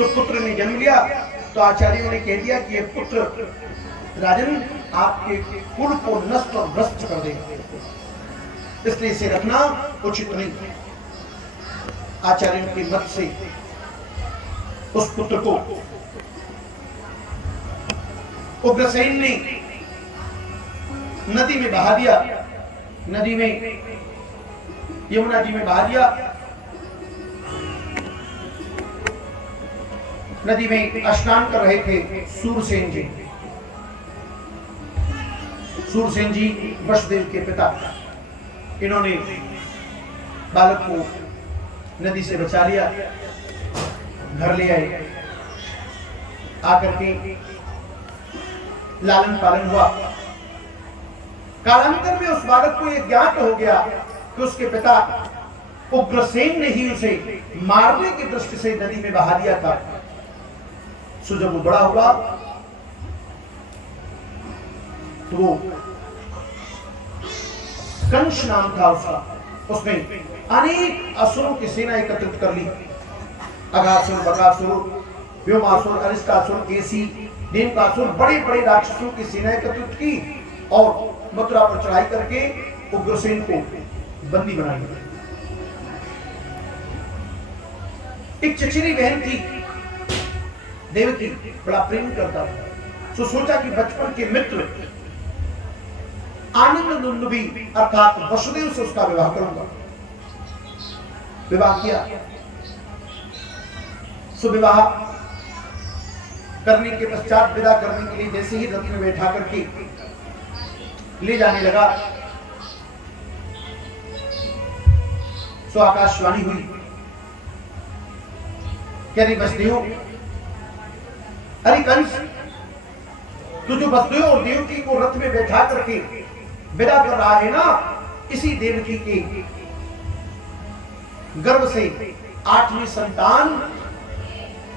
सुपुत्र ने जन्म लिया तो आचार्यों ने कह दिया कि ये पुत्र राजन आपके कुल को नष्ट और भ्रष्ट कर देगा, इसलिए इसे रखना उचित नहीं। आचार्यों के मत से उस पुत्र को उग्रसेन ने नदी में बहा दिया, नदी में यमुना जी में बहा दिया। नदी में स्नान कर रहे थे सूरसेन जी। सूरसेन जी वसुदेव के पिता, इन्होंने बालक को नदी से बचा लिया, घर ले आए, आकर के लालन पालन हुआ। कालांतर में उस बालक को यह ज्ञात हो गया कि उसके पिता उग्रसेन ने ही उसे मारने की दृष्टि से नदी में बहा दिया था। सो जब वो बड़ा हुआ तो वो कंस नाम था उसका, उसने अनेक असुरों की सेना एकत्रित कर ली। अगासुर, बकासुर, व्योमासुर, अरिष्टासुर, केसी, देवकासुर, बड़े बड़े राक्षसों की सेना एकत्रित की और मथुरा पर चढ़ाई करके उग्रसेन को बंदी बना लिया। एक चचेरी बहन थी देवकी, बड़ा प्रेम करता था। सो सोचा कि बचपन के मित्र आनंद दुंदुभी अर्थात वसुदेव से उसका विवाह करूंगा। विवाह किया। सो विवाह करने के पश्चात विदा करने के लिए जैसे ही रथ में बैठा करके ले जाने लगा, सो आकाशवाणी हुई, कह रही वसुदेव, अरे कंस, तू जो वसुदेव और देवकी को रथ में बैठा करके विदा कर रहा है ना, इसी देवकी के गर्भ से 8वीं संतान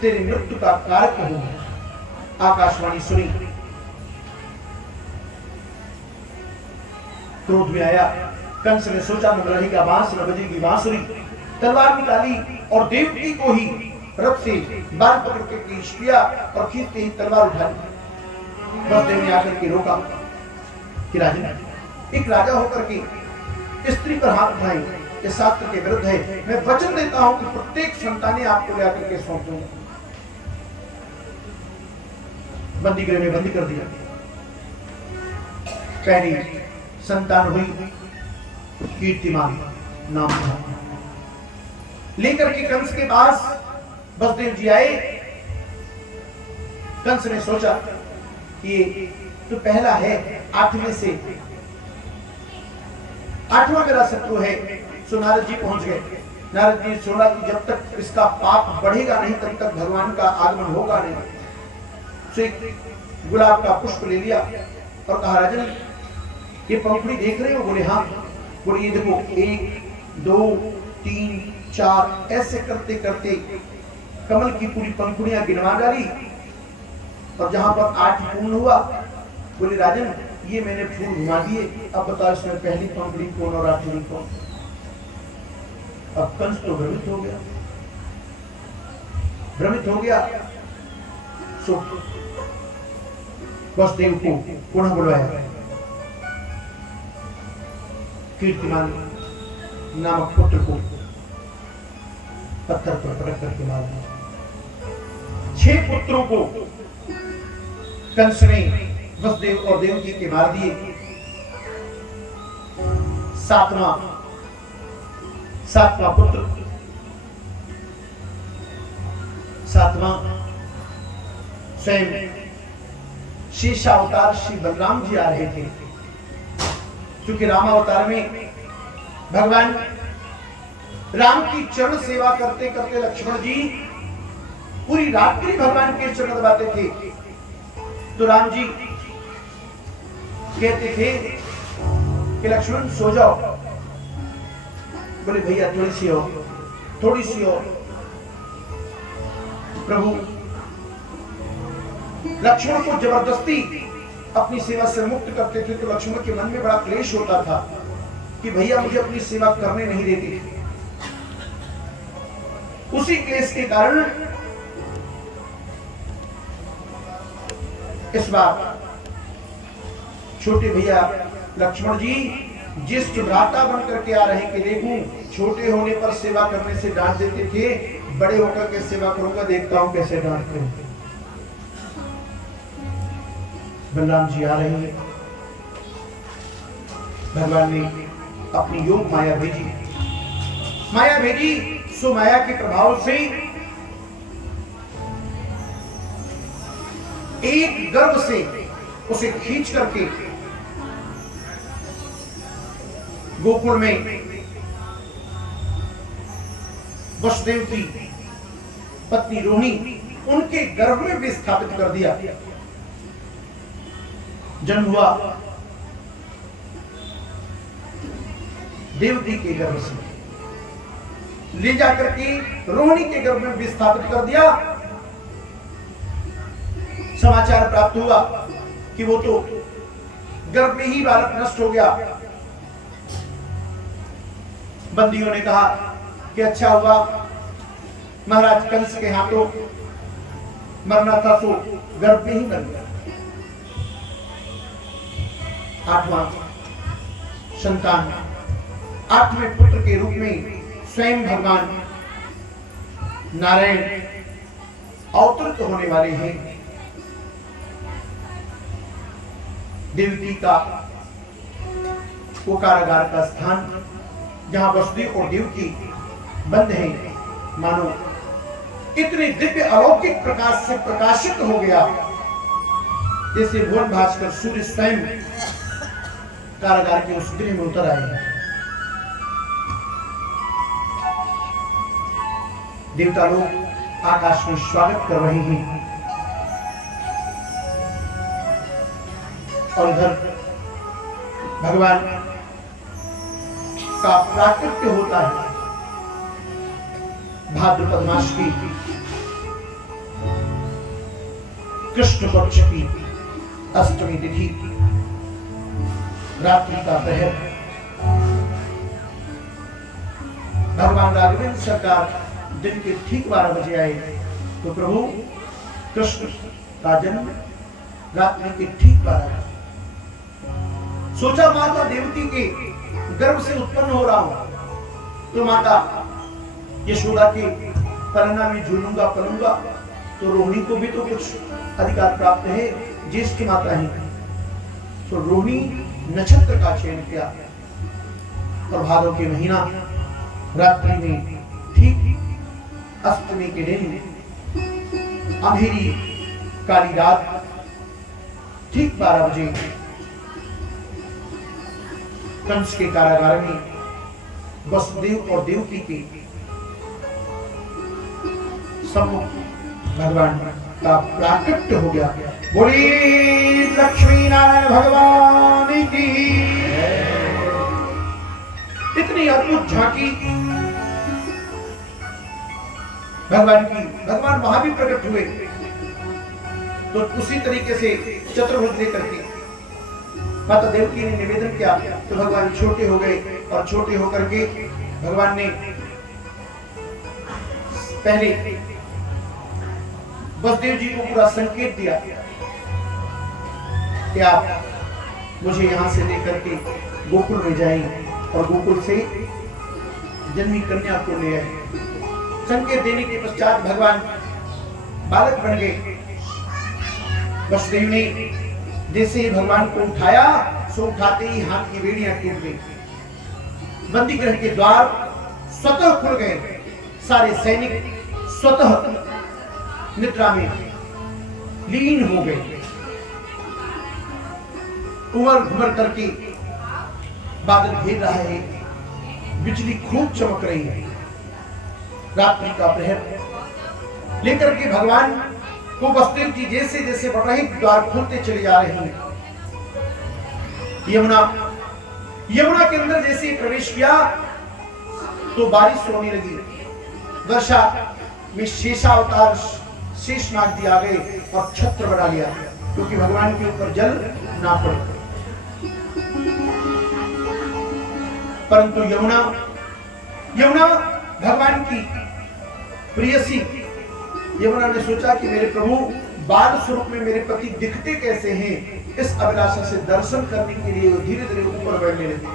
तेरी मृत्यु का कारक होगी। आकाशवाणी सुनी, क्रोध में आया। कंस ने सोचा न रहेगा बांस न बजेगी बांसुरी, तलवार निकाली और देवकी को ही रथ से बाल पकड़ के पेश किया और खींचते ही तलवार उठा ली। वसुदेव ने आकर के रोका कि राजन, एक राजा होकर के स्त्री पर हाथ उठाए, ये शास्त्र के विरुद्ध है। मैं वचन देता हूं कि प्रत्येक संतानें आपको ले आकर के सौंप दूंगा। बंदी गृह में बंदी कर दिया। पहली संतान हुई कीर्तिमान नाम था। लेकर के कंस के पास वसुदेव जी आए। कंस ने सोचा कि ये तो पहला है, 8वें से 8वां मेरा शत्रु है। सो नारद जी पहुंच गए। नारद जी सोचा कि जब तक इसका पाप बढ़ेगा नहीं तब तक भगवान का आगमन होगा नहीं। सो एक गुलाब का पुष्प ले लिया और कहा, राजन ये पंखुड़ी देख रहे हो? बोले हाँ। बोले ये देखो, 1 2 3 4 ऐसे करते करते कमल की पूरी पंखुड़ियां गिनवा डाली और जहां पर 8 पूर्ण हुआ, बोले राजन ये मैंने फूल घुमा दिए, अब बताओ इसमें पहली पंखुड़ी कौन और 8वीं कौन? अब कंस तो भ्रमित हो गया, भ्रमित हो गया। सो वसुदेव को पुनः बुलवाया। कीर्तिमान नामक पुत्र को पत्थर पर पटक करके मार दिया। 6 पुत्रों को कंस ने वसुदेव और देवकी के मार दिए। 7वां पुत्र 7वां स्वयं शेषावतार श्री बलराम जी आ रहे थे। क्योंकि रामावतार में भगवान राम की चरण सेवा करते करते लक्ष्मण जी पूरी रात्रि भगवान के चरण दबाते थे। तो राम जी कहते थे कि लक्ष्मण सो जाओ। बोले भैया थोड़ी सी और, थोड़ी सी और। प्रभु लक्ष्मण को जबरदस्ती अपनी सेवा से मुक्त करते थे तो लक्ष्मण के मन में बड़ा क्लेश होता था कि भैया मुझे अपनी सेवा करने नहीं देते। उसी क्लेश के कारण इस बार छोटे भैया लक्ष्मण जी जिस भ्राता बन करके आ रहे हैं कि देखूं छोटे होने पर सेवा करने से डांट देते थे, बड़े होकर के सेवा करूंगा, देखता हूं कैसे डांटते हैं। बलराम जी आ रहे हैं, भगवान ने अपनी योग माया भेजी, सो माया के प्रभाव से एक गर्भ से उसे खींच करके गोकुल में वसुदेव की पत्नी रोहिणी उनके गर्भ में भी स्थापित कर दिया। जन्म हुआ देवती के गर्भ से, ले जाकर के रोहिणी के गर्भ में भी स्थापित कर दिया। समाचार प्राप्त हुआ कि वो तो गर्भ में ही बालक नष्ट हो गया। बंदियों ने कहा कि अच्छा हुआ महाराज कंस के हाथों मरना था तो गर्भ में ही मर गया। 8वां संतान 8वें पुत्र के रूप में स्वयं भगवान नारायण अवतरित होने वाले हैं। देवकी का वो कारागार का स्थान जहां वसुदेव और देवकी बंद हैं, मानो इतने दिव्य अलौकिक प्रकाश से प्रकाशित हो गया जैसे भुवन भास्कर सूर्य स्वयं कारागार के उस गृह में उतर आए। देवता लोग आकाश में स्वागत कर रहे हैं और इधर भगवान का प्राकट्य होता है। भाद्रपद मास की कृष्ण पक्ष की अष्टमी तिथि, रात्रि का प्रहर, भगवान राघवेंद्र सरकार दिन के ठीक 12 बजे आए तो प्रभु कृष्ण का जन्म रात्रि के ठीक 12 बजे। सोचा माता देवकी के गर्भ से उत्पन्न हो रहा हूं तो माता यशोदा के पलना में झूलूंगा पलूंगा तो रोहिणी को भी तो कुछ अधिकार प्राप्त है, ज्येष्ठ माता है। तो रोहिणी नक्षत्र का चयन किया और भादव के महीना रात्रि में ठीक अष्टमी के दिन अंधेरी काली रात ठीक 12 बजे कंस के कारागार में वसुदेव और देवकी के सम्मुख भगवान का प्राकट्य हो गया। बोली लक्ष्मी नारायण भगवान की। इतनी अद्भुत झांकी भगवान की। भगवान वहां भी प्रकट हुए तो उसी तरीके से चतुर्भुज लेकर के माता देवकी ने निवेदन किया तो भगवान छोटे हो गए और छोटे होकर के भगवान ने पहले वसुदेव जी को पूरा संकेत दिया कि आप मुझे यहां से लेकर के गोकुल में जाएं और गोकुल से जन्मी कन्या को ले आए। संकेत देने के पश्चात भगवान बालक बन गए। वसुदेव ने जैसे ही भगवान को उठाया सो उठाते ही हाथ की बेड़ियां टूट गई। बंदी गृह के द्वार स्वतः खुल गए। सारे सैनिक स्वतः निद्रा में लीन हो गए। उमर घुमर करके बादल घेर रहा है, बिजली खूब चमक रही है। रात्रि का प्रहर लेकर के भगवान को वसुदेव जी जैसे जैसे बढ़ रहे द्वार खोलते चले जा रहे हैं। यमुना के अंदर जैसे प्रवेश किया तो बारिश होने लगी। वर्षा में शेषावतार शेषनाग जी आ गए और छत्र बना लिया क्योंकि भगवान के ऊपर जल ना पड़े। परंतु यमुना भगवान की प्रियसी यमुना ने सोचा कि मेरे प्रभु बाल स्वरूप में मेरे पति दिखते कैसे हैं, इस अभिलाषा से दर्शन करने के लिए वो धीरे धीरे ऊपर बढ़ने लगी,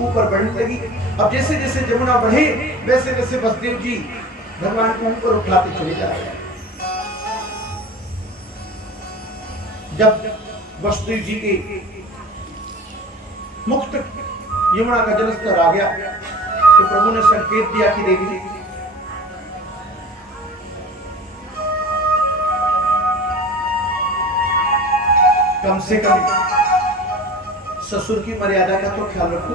ऊपर बढ़ने लगी। अब जैसे जैसे जमुना बढ़े वैसे वैसे वसुदेव जी भगवान को ऊपर उठाते चले जा रहे हैं। जब वसुदेव जी के मुख तक यमुना का जलस्तर आ गया तो प्रभु ने संकेत दिया कि देवी कम से कम ससुर की मर्यादा का तो ख्याल रखो।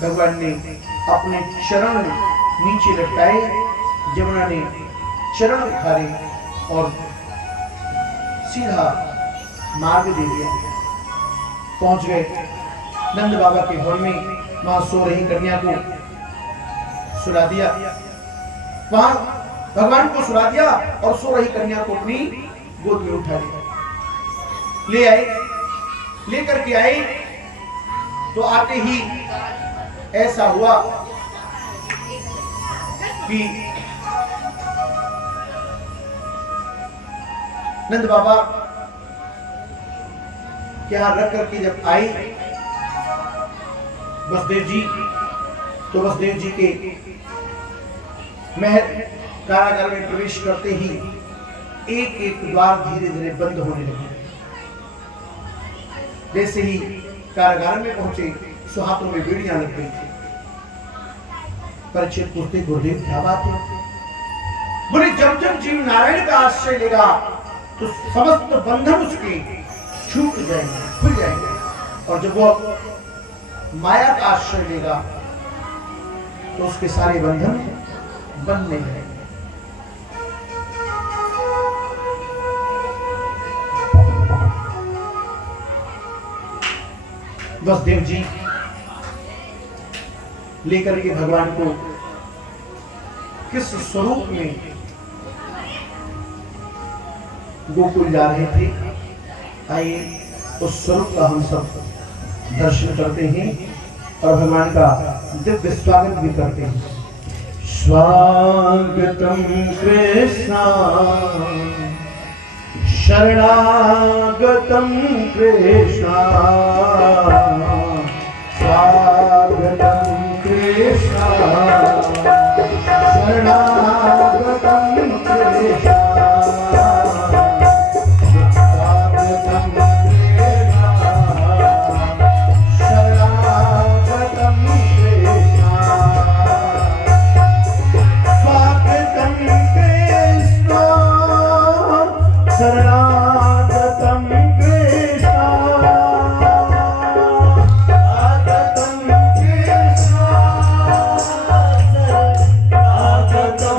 भगवान ने अपने चरण नीचे लटकाए, यमुना ने चरण उखारे और सीधा मार्ग दे दिया। पहुंच गए नंद बाबा के घर में, वहां सो रही कन्या को सुला दिया, वहां भगवान को सुला दिया और सो रही कन्या को अपनी गोद में उठा लिया, ले आए, लेकर के आए तो आते ही ऐसा हुआ कि नंद बाबा के हाथ रख करके जब आई वसुदेव जी, तो वसुदेव जी के महल कारागार में प्रवेश करते ही एक एक द्वार धीरे धीरे बंद होने लगे। जैसे ही कारागार में पहुंचे सो हाथों में बेड़ियां लग गई थी। परीक्षित पूछते, गुरुदेव क्या बात है? बोले जब जब जीव नारायण का आश्रय लेगा तो समस्त बंधन उसके छूट जाएंगे, खुल जाएंगे, और जब वो माया का आश्रय लेगा तो उसके सारे बंधन बंद नहीं रहेंगे। वसुदेव जी लेकर के भगवान को किस स्वरूप में गोकुल जा रहे थे, आइए उस स्वरूप का हम सब दर्शन करते हैं और भगवान का दिव्य स्वागत भी करते हैं। स्वागतम कृष्णा शरणागतम कृष्णा, स्वागतम कृष्णा शरणागतम कृष्णा, स्वागतम कृष्णा शरणागतम कृष्णा, स्वागतम कृष्णा शरणागतम कृष्णा, स्वागतम कृष्णा शरणागतम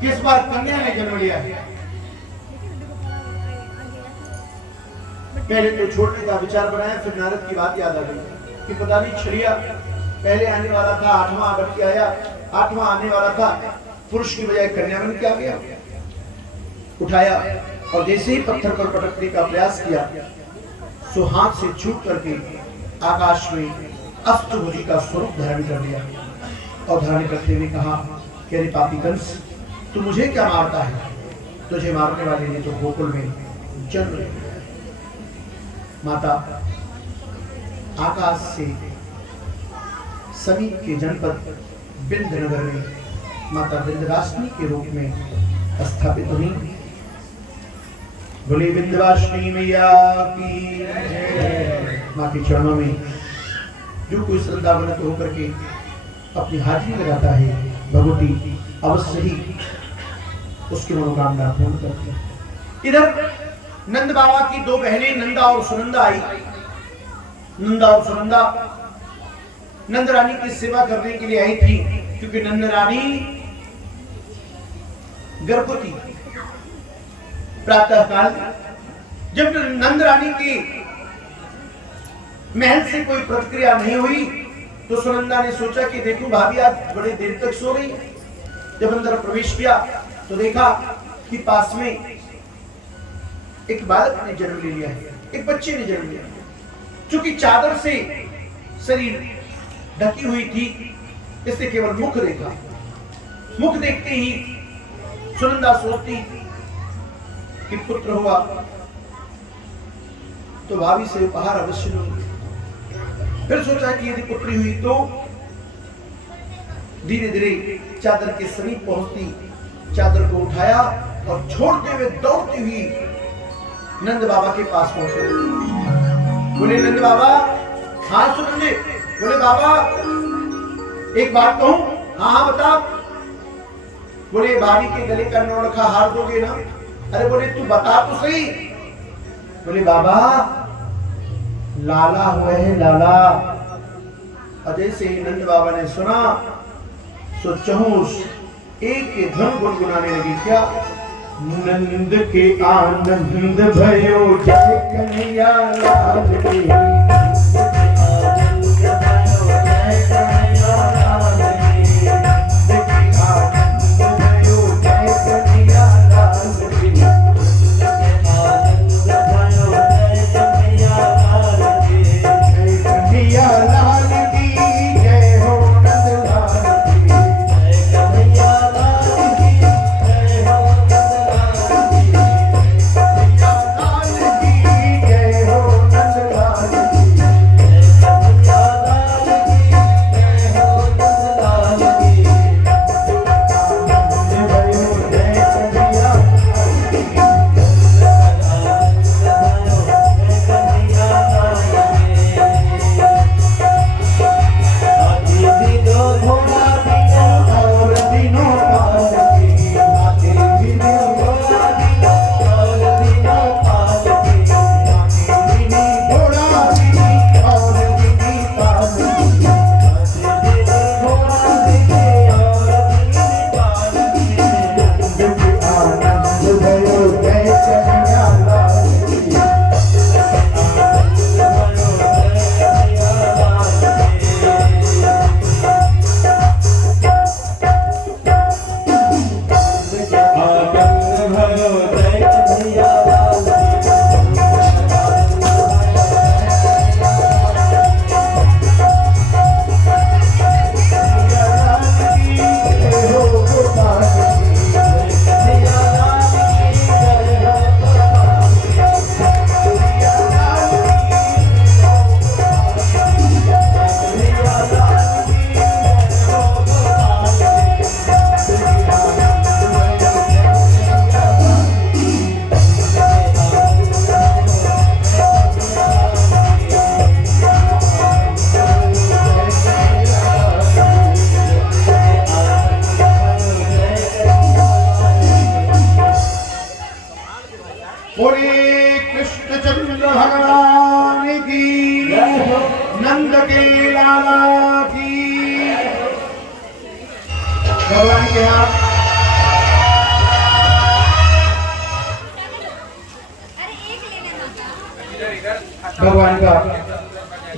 कि इस बार कन्या ने जन्म लिया है। पहले तो छोड़ने का विचार बनाया, फिर नारद की बात याद आ गई कि पता नहीं छलिया पहले आने वाला था, 8वां बन के आया, 8वां आने वाला था, पुरुष की बजाय कन्या बन के आ गया। उठाया और जैसे ही पत्थर पर पटकने का प्रयास किया, सो हाथ से छूट करके आकाश में अष्टभुजी का स्वरूप धारण कर लिया और धारण करते हुए कहा कि अरे पापी कंस, तू मुझे क्या मारता है? तुझे मारने वाले ने तो गोकुल में जन्म लिया। माता आकाश से समीप के जनपद विंध्यनगर में माता विंध्यवासिनी के रूप में स्थापित हुई। बोले विंध्यवासिनी मैया की जय। मां के चरणों में जो कोई श्रद्धावनत होकर के अपनी हाजिरी लगाता है, भगवती अवश्य ही उसकी मनोकामना पूर्ण करती है। इधर नंद बाबा की दो बहनें नंदा और सुनंदा आई। नंदा और सुनंदा नंद रानी की सेवा करने के लिए आई थी, क्योंकि नंद रानी गर्भवती थी। प्रातः काल जब नंद रानी की महल से कोई प्रतिक्रिया नहीं हुई, तो सुनंदा ने सोचा कि देखूं भाभी आज बड़े देर तक सो रही। जब अंदर प्रवेश किया तो देखा कि पास में एक बालक ने जन्म ले लिया है, एक बच्चे ने जन्म लिया। चूंकि चादर से शरीर ढकी हुई थी, इससे केवल मुख देखा। मुख देखते ही सुनंदा सोचती कि पुत्र हुआ तो भाभी से उपहार अवश्य लूंगी। फिर सोचा कि यदि पुत्री हुई तो धीरे धीरे चादर के समीप पहुंचती, चादर को उठाया और छोड़ते हुए दौड़ती हुई नंद बाबा के पास पहुंचे। बोले नंद बाबा, हाँ सुनंदे। बोले बाबा एक बात कहूं? हाँ हाँ बता। बोले भाभी के गले का नौलखा हार दोगे ना? अरे बोले तू बता तो सही। बोले बाबा लाला हुए है लाला। अजय से ही नंद बाबा ने सुना सो चहूस एक धुन गुनगुनाने लगी। क्या? नंद के आनंद भयो जय कन्हैया लाल की।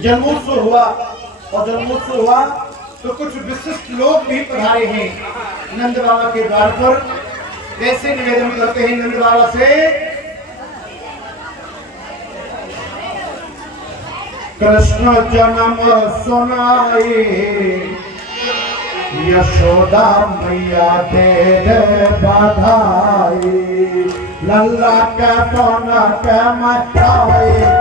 जन्मोत्सव हुआ और जन्मोत्सव हुआ तो कुछ विशिष्ट लोग भी पधारे हैं नंद बाबा के द्वार पर। कैसे निवेदन करते हैं नंद बाबा से, कृष्ण जन्म सुनाए यशोदा मैया दे दे बधाई, लल्ला के सोना के मचाए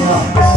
Yeah.